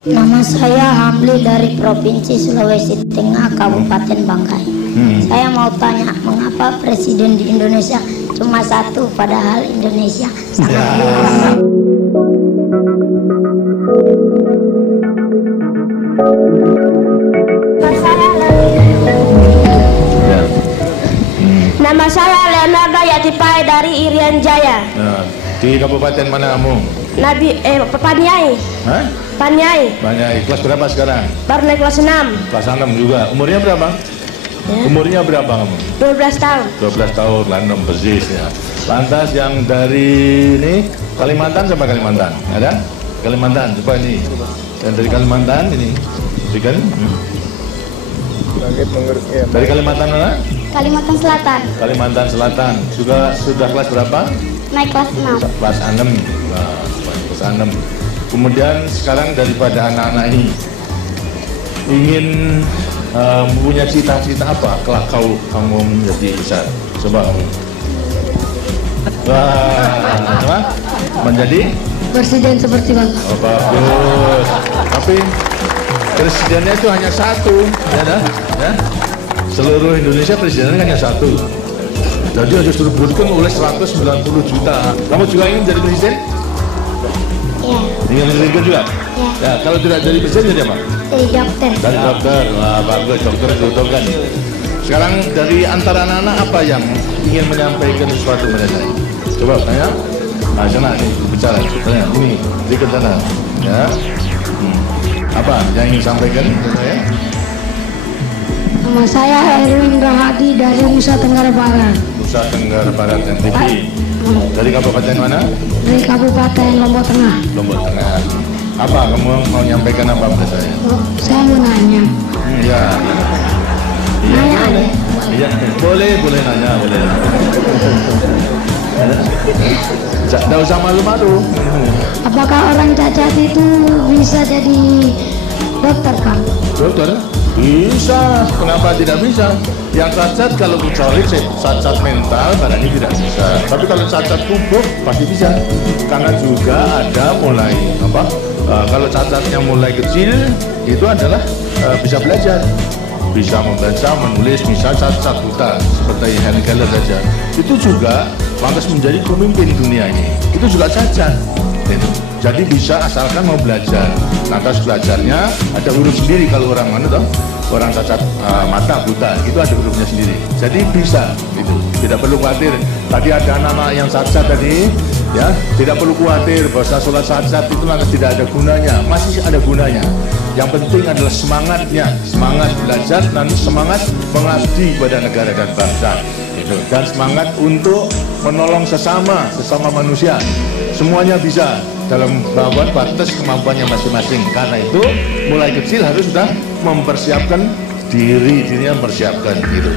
Nama saya Hamli dari Provinsi Sulawesi Tengah, Kabupaten Bangkai. Saya mau tanya, mengapa presiden di Indonesia cuma satu, padahal Indonesia sangat luas? Nama saya Leonardo Yatipai dari Irian Jaya. Di kabupaten mana kamu? Paniai. Hah? Paniai. Paniai. Kelas berapa sekarang? Baru naik kelas 6. Kelas 6 juga. Umurnya berapa? Ya. Umurnya berapa kamu? 12 tahun. 12 tahun, random persis ya. Lantas yang dari ini Kalimantan sama Kalimantan, ada? Kalimantan, coba ini. Yang dari Kalimantan ini, berikan. Dari Kalimantan mana? Kalimantan Selatan, Kalimantan Selatan. Sudah kelas berapa? naik kelas 6. Kelas 6. Nah, kelas 6. Kemudian sekarang daripada anak-anak ini ingin mempunyai cita-cita apa kelak kamu menjadi besar? Coba kamu. Wah, menjadi Presiden seperti Bapak. oh, bagus. Tapi presidennya itu hanya satu, ya dah, ya. Seluruh Indonesia presidennya hanya satu. Jadi harus direbutkan oleh 190 juta. Kamu juga ingin jadi presiden? Ya, Ingin jadi presiden juga? ya, Ya, kalau tidak jadi presiden jadi apa? jadi dokter. Dari dokter. Wah, bagus, dokter dibutuhkan. Sekarang dari antara anak-anak apa yang ingin menyampaikan sesuatu pada saya? Coba tanya. Nah, sana nih bicara. Tanya, ini di ke sana. Ya. Apa yang ingin sampaikan ke saya? Nama saya Erwin Rahadi dari Nusa Tenggara Barat. Nusa Tenggara Barat NTB. Dari kabupaten mana? Dari Kabupaten Lombok Tengah. Lombok Tengah. Apa kamu mau menyampaikan apa pada saya? Saya mau nanya. Iya. Nanya aja. Iya, boleh nanya, boleh. Tidak usah malu-malu. Apakah orang cacat itu bisa jadi dokter, Kang? Dokter? Bisa. Kenapa tidak bisa? Yang cacat kalau kecuali cacat mental barangnya tidak bisa. Tapi kalau cacat tubuh pasti bisa. Karena juga ada mulai kalau cacatnya mulai kecil itu adalah bisa belajar. Bisa membaca, menulis, bisa cacat buta seperti Helen Keller saja. Itu juga lantas menjadi pemimpin dunia ini. Itu juga cacat. Jadi bisa asalkan mau belajar. Lantas belajarnya ada huruf sendiri kalau orang mana toh? Orang cacat mata buta itu ada hurufnya sendiri. Jadi bisa itu. Tidak perlu khawatir. Tadi ada anak-anak yang cacat tadi, ya tidak perlu khawatir bahwa sholat cacat itu lantas tidak ada gunanya. Masih ada gunanya. Yang penting adalah semangatnya, semangat belajar dan semangat mengabdi pada negara dan bangsa. Dan semangat untuk menolong sesama manusia. Semuanya bisa dalam batas kemampuannya masing-masing. Karena itu mulai kecil harus sudah mempersiapkan dirinya mempersiapkan gitu.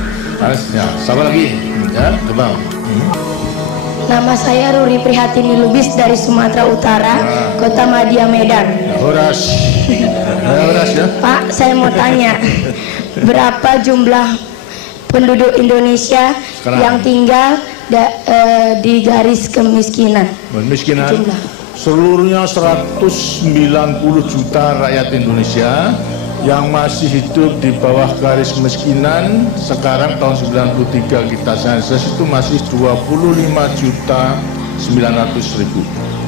Ya, sama lagi ya, coba. Nama saya Ruri Prihatini Lubis dari Sumatera Utara, Kota Madia, Medan. Horas. Horas ya. Pak, saya mau tanya, berapa jumlah penduduk Indonesia sekarang yang tinggal di garis kemiskinan? Kemiskinan Jumlah. seluruhnya 190 juta rakyat Indonesia yang masih hidup di bawah garis kemiskinan. Sekarang tahun 93 kita sensus itu masih 25.900.000,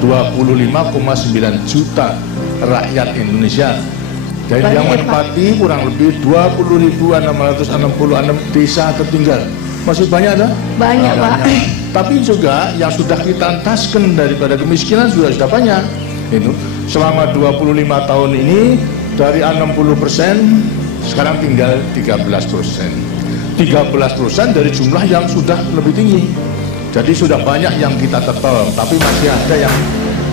25,9 juta rakyat Indonesia. Dan yang menempati kurang lebih 20.666 desa tertinggal. Masih banyak ada? Banyak, Pak. Tapi juga yang sudah kita entaskan daripada kemiskinan sudah banyak. Itu selama 25 tahun ini dari 60% sekarang tinggal 13%. 13% dari jumlah yang sudah lebih tinggi. Jadi sudah banyak yang kita tertolong, tapi masih ada yang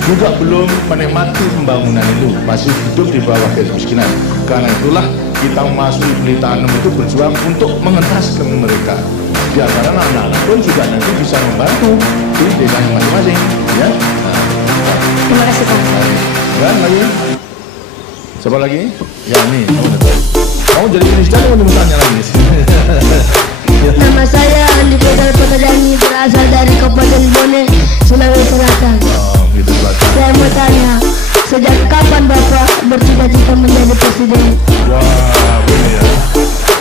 juga belum menikmati pembangunan itu, masih hidup di bawah garis kemiskinan. Karena itulah kita memasuki Pelita 6 itu berjuang untuk mengentaskan mereka. Di antara anak-anak pun juga nanti bisa membantu di desanya masing-masing. Ya. Terima kasih, Pak. Dan lagi, siapa lagi? Ya ini. Kamu jadi minister atau mau tanya lagi? Nama saya Andi Pedal Petadani, berasal dari Kabupaten Bone, Sulawesi Selatan. Oh, gitu. Saya mau tanya, Sejak kapan Bapak bercita-cita menjadi presiden? Wah, ini ya.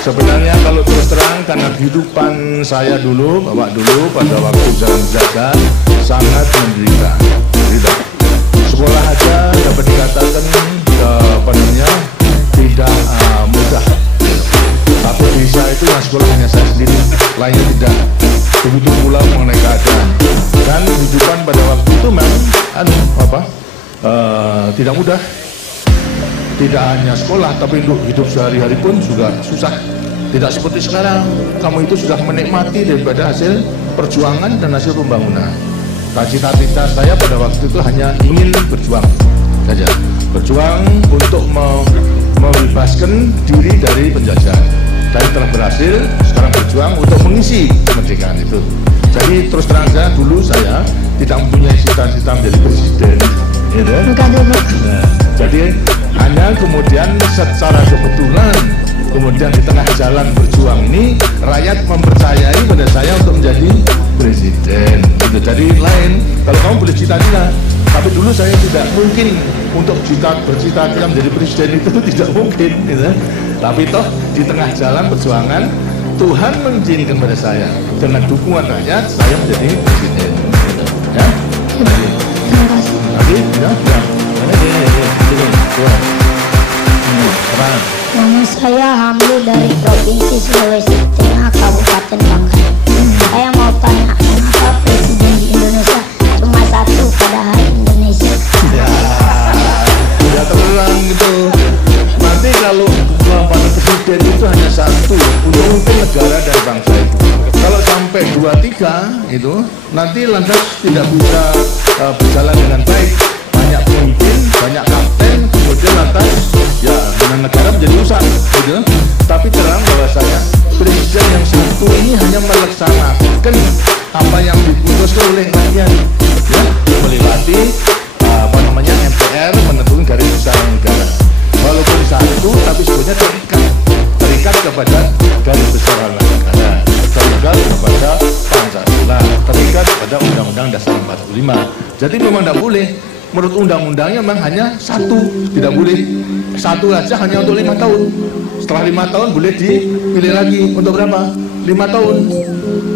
Sebenarnya kalau terus terang karena kehidupan saya dulu, Bapak dulu pada waktu zaman penjajahan sangat menderita. Sekolah aja dapat dikatakan apa namanya tidak mudah. Satu desa itu yang sekolah hanya saya sendiri, lainnya tidak. Begitu pula mengenai keadaan dan kehidupan pada waktu itu memang tidak mudah. Tidak hanya sekolah, tapi untuk hidup sehari-hari pun juga susah. Tidak seperti sekarang, kamu itu sudah menikmati daripada hasil perjuangan dan hasil pembangunan. Cita-cita saya pada waktu itu hanya ingin berjuang saja, berjuang untuk membebaskan diri dari penjajahan. Dan telah berhasil, sekarang berjuang untuk mengisi kemerdekaan itu. Jadi terus terang saja dulu saya tidak mempunyai cita-cita menjadi presiden, gitu. Nah, jadi hanya kemudian secara kebetulan kemudian di tengah jalan berjuang ini rakyat mempercayai pada saya untuk menjadi presiden. Gitu. Jadi lain, kalau kamu boleh cita-cita, tapi dulu saya tidak mungkin untuk bercita-cita menjadi presiden itu tidak mungkin. Gitu. Tapi toh di tengah jalan perjuangan Tuhan mengizinkan pada saya dengan dukungan rakyat saya menjadi presiden. Gitu. Ya? Terima kasih. Lagi? Ya? Nama saya Hamli dari Provinsi Sulawesi Tengah, Kabupaten Bangkai. Saya mau tanya, kenapa presiden di Indonesia cuma satu padahal Indonesia? Ya terang gitu. Nanti kalau pada presiden itu hanya satu untuk memimpin negara dan bangsa itu. Kalau sampai 2-3 itu nanti lantas tidak bisa berjalan dengan baik. Banyak pemimpin, banyak kapten, kemudian lantas ya dengan negara menjadi rusak gitu. Tapi terang bahwasanya presiden yang satu ini hanya melaksanakan apa yang diputuskan oleh rakyat, ya, melewati MPR menentukan garis besar negara. Walaupun satu tapi sebetulnya terikat kepada garis besar negara, terikat kepada Pancasila, terikat pada Undang-Undang Dasar 45. Jadi memang tidak boleh. Menurut undang-undangnya memang hanya satu, tidak boleh satu aja hanya untuk 5 tahun. Setelah 5 tahun boleh dipilih lagi untuk berapa? 5 tahun.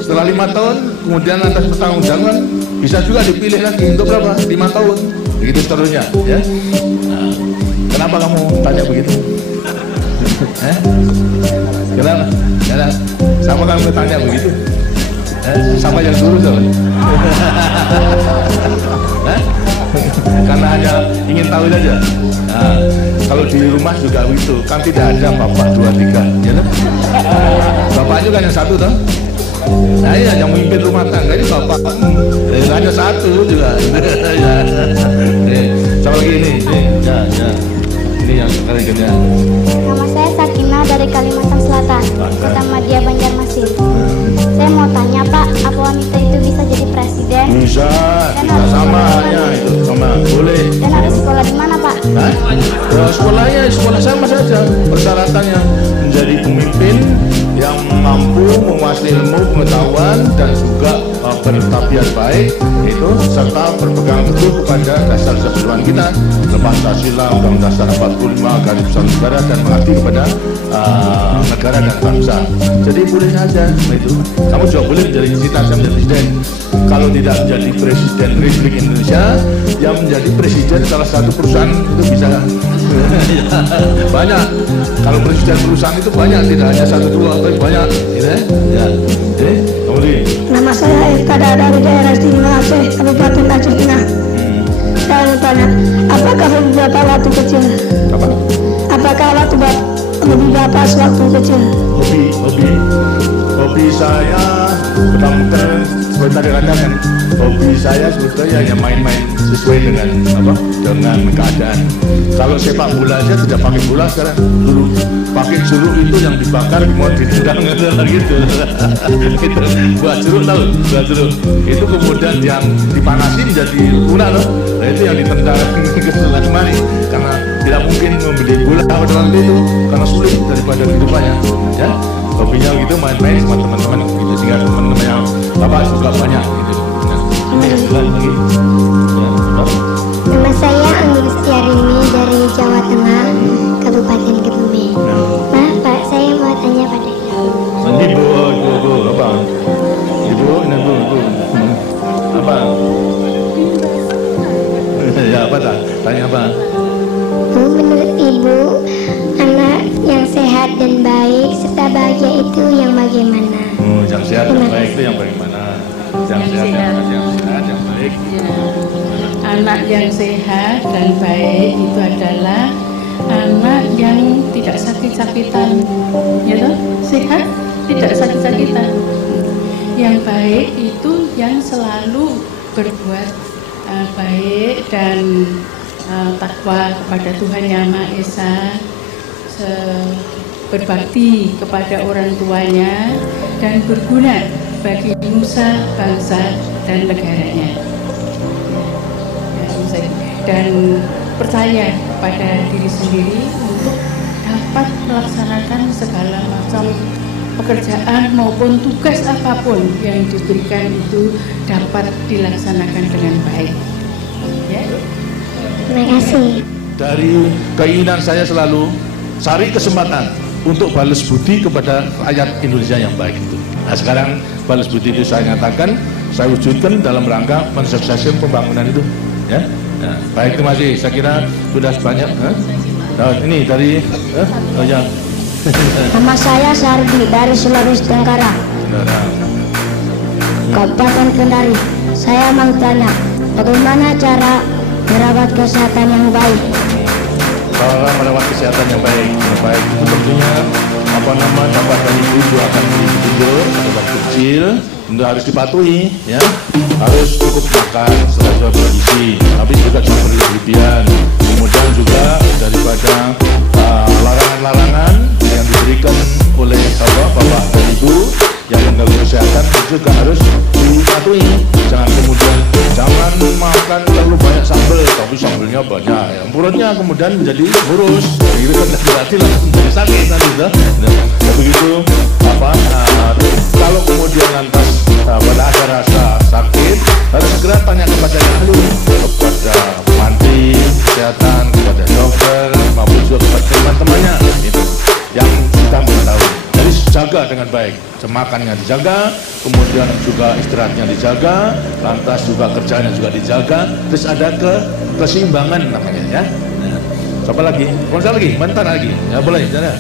Setelah 5 tahun kemudian atas pertanggungjawaban bisa juga dipilih lagi untuk berapa? 5 tahun. Begitu seterusnya, ya. Nah, kenapa kamu tanya begitu? Kenapa? Kenapa? Sama kamu tanya begitu? Sama yang suruh sama? Karena hanya ingin tahu saja. Nah, kalau di rumah juga begitu, kan tidak ada bapak 2-3, ya kan? Bapak juga hanya satu toh. Nah ini yang memimpin rumah tangga ini bapak hanya satu juga. Sama lagi ini, ini yang kerja. Nama saya Sakina dari Kalimantan Selatan, Kota Madia, Banjarmasin. Saya mau tanya Pak, apa wanita itu bisa jadi presiden? Bisa, sama hanya itu, sama boleh. Dan harus sekolah di mana Pak? Hah? Ya, sekolah sama saja. Persyaratannya menjadi pemimpin yang mampu menguasai ilmu pengetahuan dan juga bertabiat baik itu, serta berpegang teguh kepada dasar-dasar perjuangan kita, Pancasila, Undang-Undang Dasar 45, garis besar negara, dan mengabdi kepada negara dan bangsa. Jadi boleh saja itu. Kamu juga boleh menjadi cita-cita menjadi presiden. Kalau tidak menjadi presiden Republik Indonesia, yang menjadi presiden salah satu perusahaan itu bisa banyak. Kalau presiden perusahaan itu banyak, tidak hanya 1-2, tapi banyak, gitu ya. Kemudian Nama saya Eka Dada dari daerah Istimewa Aceh, Kabupaten Aceh Tengah. Saya mau tanya, apakah hobi Bapak waktu kecil? apa? Apakah hobi Bapak sewaktu kecil? Hobi saya benar-benar seperti tadi katakan, hobi saya sebetulnya hanya main-main sesuai dengan dengan keadaan. Kalau sepak bola aja tidak pakai bola sekarang, dulu pakai jeruk itu yang dibakar mau ditendang gitu. Buat jeruk tahu, buat jeruk itu kemudian yang dipanasi menjadi lunak loh. Nah itu yang ditendang ke sebelah kemari karena tidak mungkin membeli bola pada waktu itu karena sulit daripada kehidupannya, ya. Hobinya gitu main-main sama teman-teman gitu, sehingga teman-teman yang Bapak juga banyak gitu. Nah, lagi. Ya, Nama saya Saya Anggun Setiarini dari Jawa Tengah, Kabupaten Kebumen. Maaf Pak, saya mau tanya pada Ibu. Ibu, apa? Ibu. Apa? Ya apa tak? Tanya apa? Bu, menurut Ibu, anak yang sehat dan baik serta bahagia itu yang bagaimana? Yang sehat dan baik itu yang bagaimana? Yang sehat, yang baik. Ya. Anak yang sehat dan baik itu adalah anak yang tidak sakit-sakitan, ya toh? Sehat, tidak sakit-sakitan. Yang baik itu yang selalu berbuat baik dan takwa kepada Tuhan Yang Maha Esa, berbakti kepada orang tuanya, dan berguna bagi nusa, bangsa, dan negaranya. Dan percaya pada diri sendiri untuk dapat melaksanakan segala macam pekerjaan maupun tugas apapun yang diberikan itu dapat dilaksanakan dengan baik. Ya. Terima kasih. Dari keinginan saya selalu cari kesempatan untuk balas budi kepada rakyat Indonesia yang baik itu. Nah sekarang balas budi itu saya nyatakan, saya wujudkan dalam rangka mensukseskan pembangunan itu. Ya. Nah, baik, terima kasih. Saya kira sudah banyak. Nah, ini dari ya. Nama saya Sardi dari Sulawesi Tenggara, Kabupaten Kendari. Saya mau tanya, bagaimana cara merawat kesehatan yang baik? Cara merawat kesehatan yang baik itu tentunya dapat dari ibu akan tidur pada waktu kecil, itu harus dipatuhi, ya. Harus cukup makan sesuai bergizi, tapi juga jangan berlebihan. Kemudian juga daripada larangan-larangan yang diberikan oleh bapak dan ibu yang mengganggu kesehatan itu juga harus dipatuhi. Jangan makan terlalu banyak sambal, tapi sambelnya banyak, ya. Perutnya kemudian menjadi kurus, begitu kan berarti langsung jadi sakit nanti, nah, begitu kalau kemudian lantas pada ada rasa sakit, harus segera tanya kepada yang ahli, kepada mantri kesehatan, kepada dokter, maupun juga kepada teman-temannya itu yang kita mengetahui. Jadi jaga dengan baik, makannya dijaga, kemudian juga istirahatnya dijaga, lantas juga kerjanya juga dijaga, terus ada keseimbangan namanya, ya. Siapa lagi? Konser lagi, bentar lagi, ya boleh, jangan.